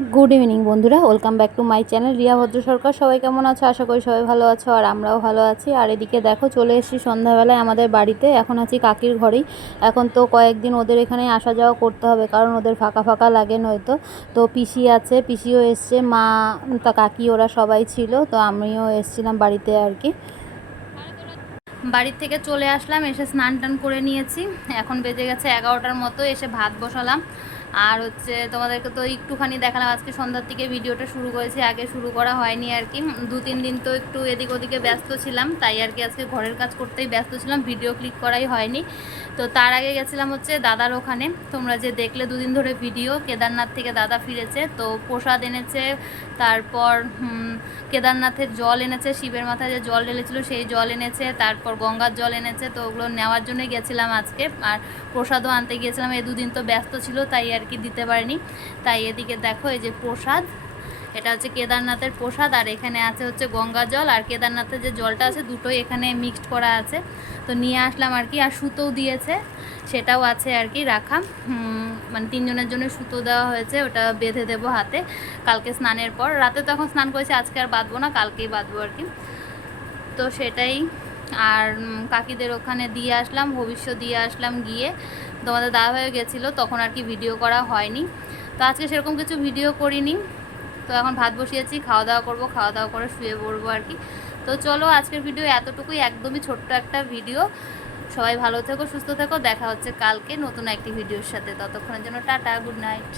Good evening বন্ধুরা। Welcome back to my channel Riya Bhadra Sarkar. সবাই কেমন আছো? আশা করি সবাই ভালো আছো, আর আমরাও ভালো আছি। আর এদিকে দেখো, চলে এসেছি সন্ধ্যাবেলায় আমাদের বাড়িতে। এখন আছি কাকির ঘরেই। এখন তো কয়েকদিন ওদের এখানে আসা যাওয়া করতে হবে, কারণ ওদের ফাঁকা ফাঁকা লাগে নয়তো। তো পিসি আছে, পিসিও এসছে, মা, তা কাকি, ওরা সবাই ছিল, তো আমিও এসছিলাম বাড়িতে আর কি। বাড়ির থেকে চলে আসলাম, এসে স্নান টান করে নিয়েছি। এখন বেজে গেছে এগারোটার মতো, এসে ভাত বসালাম। আর হচ্ছে তোমাদেরকে তো একটুখানি দেখালাম, আজকে সন্ধ্যার থেকে ভিডিওটা শুরু করেছি, আগে শুরু করা হয়নি আর কি। দু তিন দিন তো একটু এদিক ওদিকে ব্যস্ত ছিলাম, তাই আর কি আজকে ঘরের কাজ করতেই ব্যস্ত ছিলাম, ভিডিও ক্লিক করাই হয়নি। তো তার আগে গেছিলাম হচ্ছে দাদার ওখানে, তোমরা যে দেখলে দুদিন ধরে ভিডিও, কেদারনাথ থেকে দাদা ফিরেছে, তো প্রসাদ এনেছে, তারপর কেদারনাথের জল এনেছে, শিবের মাথায় যে জল ঢেলেছিল সেই জল এনেছে, তারপর গঙ্গার জল এনেছে, তো ওগুলো নেওয়ার জন্যই গেছিলাম আজকে। আর প্রসাদও আনতে গিয়েছিলাম, এই দুদিন তো ব্যস্ত ছিল, তাই আর কি দিতে পারিনি। তাই এদিকে দেখো এই যে প্রসাদ, এটা হচ্ছে কেদারনাথের প্রসাদ, আর এখানে আছে হচ্ছে গঙ্গা জল, আর কেদারনাথের যে জলটা আছে দুটোই এখানে মিক্সড করা আছে। তো নিয়ে আসলাম আর কি, আর সুতোও দিয়েছে, সেটাও আছে আর কি রাখা। মানে তিনজনের জন্য সুতো দেওয়া হয়েছে, ওটা বেঁধে দেবো হাতে। কালকে স্নানের পর, রাতে তখন স্নান করেছি, আজকে আর বাঁধবো না, কালকেই বাঁধবো আর কি। তো সেটাই আর কাকিদের ওখানে দিয়ে আসলাম, ভবিষ্যৎ দিয়ে আসলাম গিয়ে। তোমাদের দাদা হয়ে গেছিল, তখন আর কি ভিডিও করা হয়নি। তো আজকে সেরকম কিছু ভিডিও করিনি। তো এখন ভাত বসিয়েছি, খাওয়া দাওয়া করব, খাওয়া দাওয়া করে শুয়ে পড়ব আর কি। তো চলো আজকের ভিডিও এতটুকুই, একদমই ছোট্ট একটা ভিডিও সবাই ভালো থেকো, সুস্থ থেকো, দেখা হচ্ছে কালকে নতুন একটি ভিডিওর সাথে। ততক্ষণের জন্য টাটা গুড নাইট